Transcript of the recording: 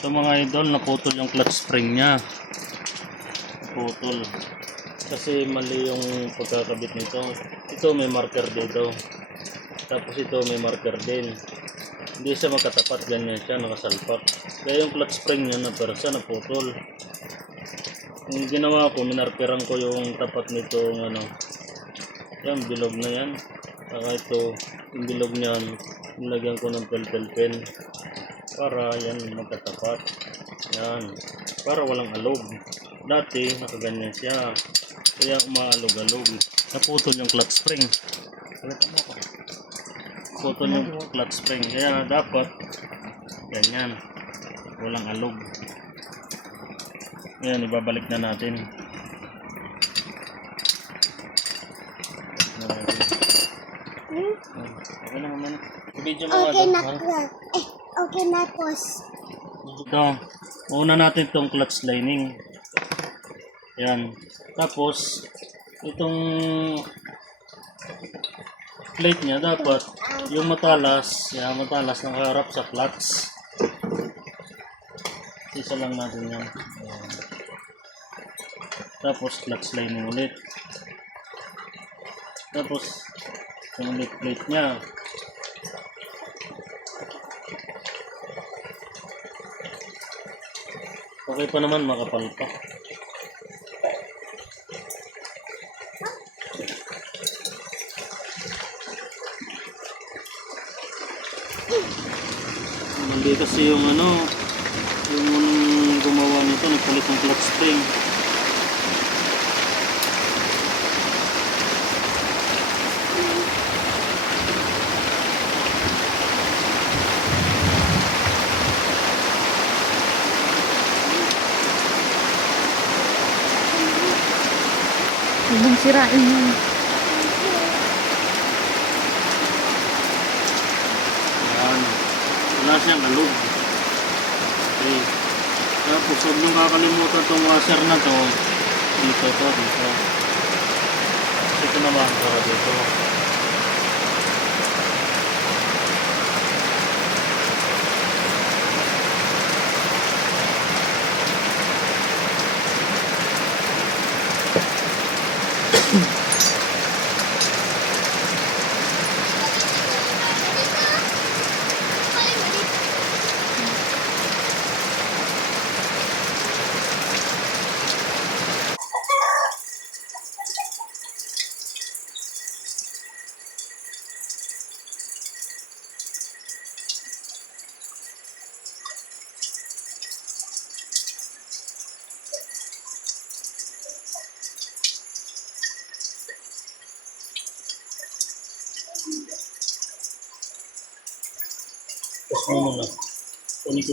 Ito mga idol, naputol yung clutch spring niya. Naputol. Kasi mali yung pagkakabit nito. Ito may marker dito. Tapos ito may marker din. Hindi siya magkatapat, ganyan siya, nakasalpak. Kaya yung clutch spring niya na persa, naputol. Yung ginawa ko, minarkeran ko yung tapat nito, ano. Yan, bilog na yan. Saka ito, yung bilog niyan, nilagyan ko ng pel-pel pen. Para yan, magkatapat. Yan. Para walang alog. Dati, nakaganyan siya. Kaya umaalog-alog. Naputol yung clutch spring. Naputol yung clutch spring. Kaya dapat, ganyan. Walang alog. Yan, ibabalik na natin. Okay na naman. Video mo Okay nga na daw, po. Okay na po. ito, una natin itong clutch lining. Yan. Tapos, itong plate niya dapat, yung matalas, yan, matalas nakaharap sa clutch. Isa lang natin yan. Yan. Tapos, clutch lining ulit. Tapos, yung ulit plate niya. Okay pa naman, makapal pa. Mali kasi yung ano, yung gumawa nito, nagpalit ng clutch spring. Huwag mong sirain yun. Yan. Wala siyang alog. Okay. Tapos huwag niyong kakalimutan itong washer na to. Dito. Ito naman para dito. Tapos mo na. Kunin ko